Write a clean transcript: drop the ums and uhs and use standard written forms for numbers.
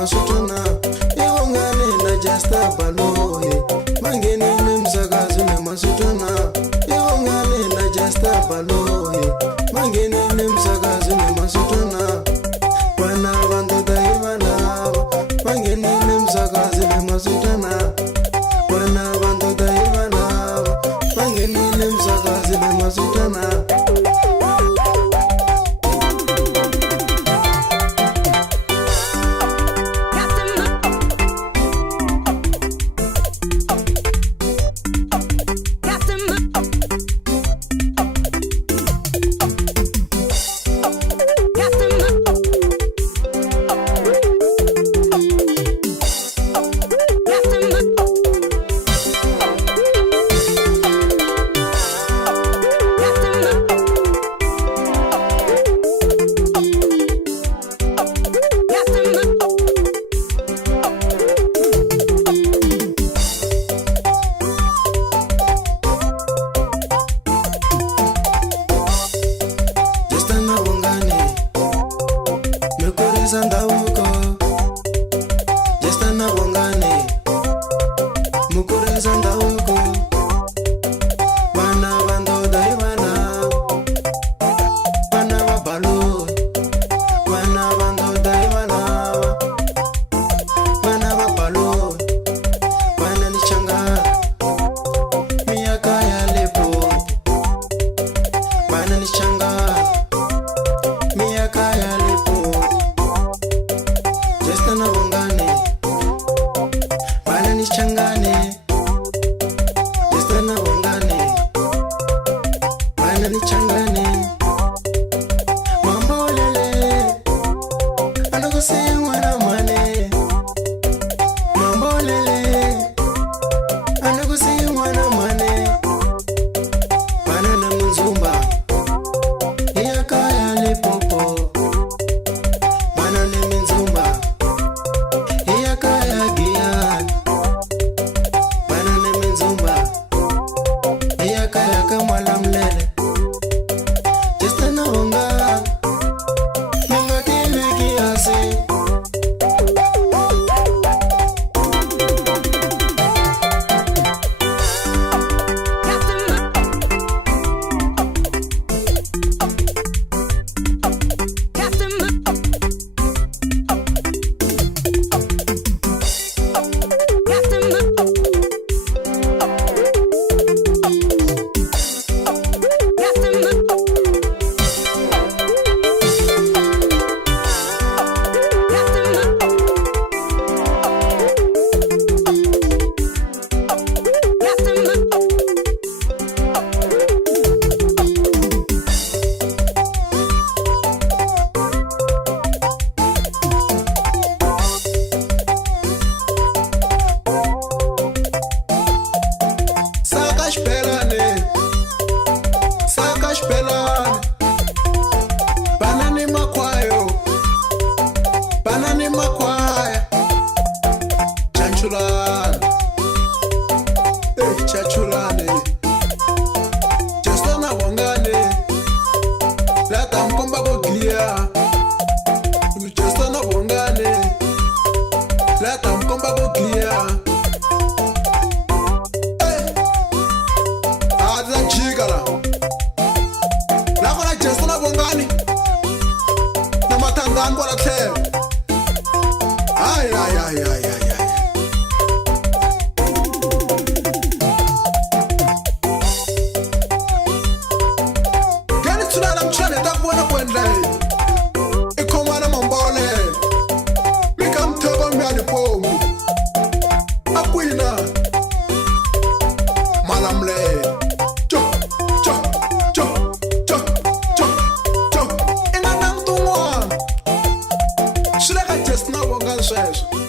masutana iwongane na Jasta Baloye mangenene msakazi ne masutana iwongane na Jasta Baloye mangenene msakazi ne masutana wana bandoda iwana mangenene msakazi ne masutana wana bandoda iwana mangenene msakazi ne masutana Ndauko Jasta na wongane mukureza ndauko bana bandoda ibana bana babalo bana bandoda ibana bana babalo bana nichanga miaka ya lepo bana nichanga miaka ya lepo Jasta na wongane bana nichangane Jasta na wongane bana nichangane mambo lele anakusia mwana mwane mambo lele anakusia mwana mwane bana na mzumba yaka ya lepopo bana ni mzumba Banani makwayo banani makwaya chachulana chachulane Jasta na wongane lata mkomba boglia Jasta na wongane lata mkomba boglia adza chikala lakona Jasta na wongane na matangani kwa tlhelo ay gani tsunala mchane takubona kwendla ikhomana mambole mikamtheko myani pomu akwina malamle Jasta na wongane sweswo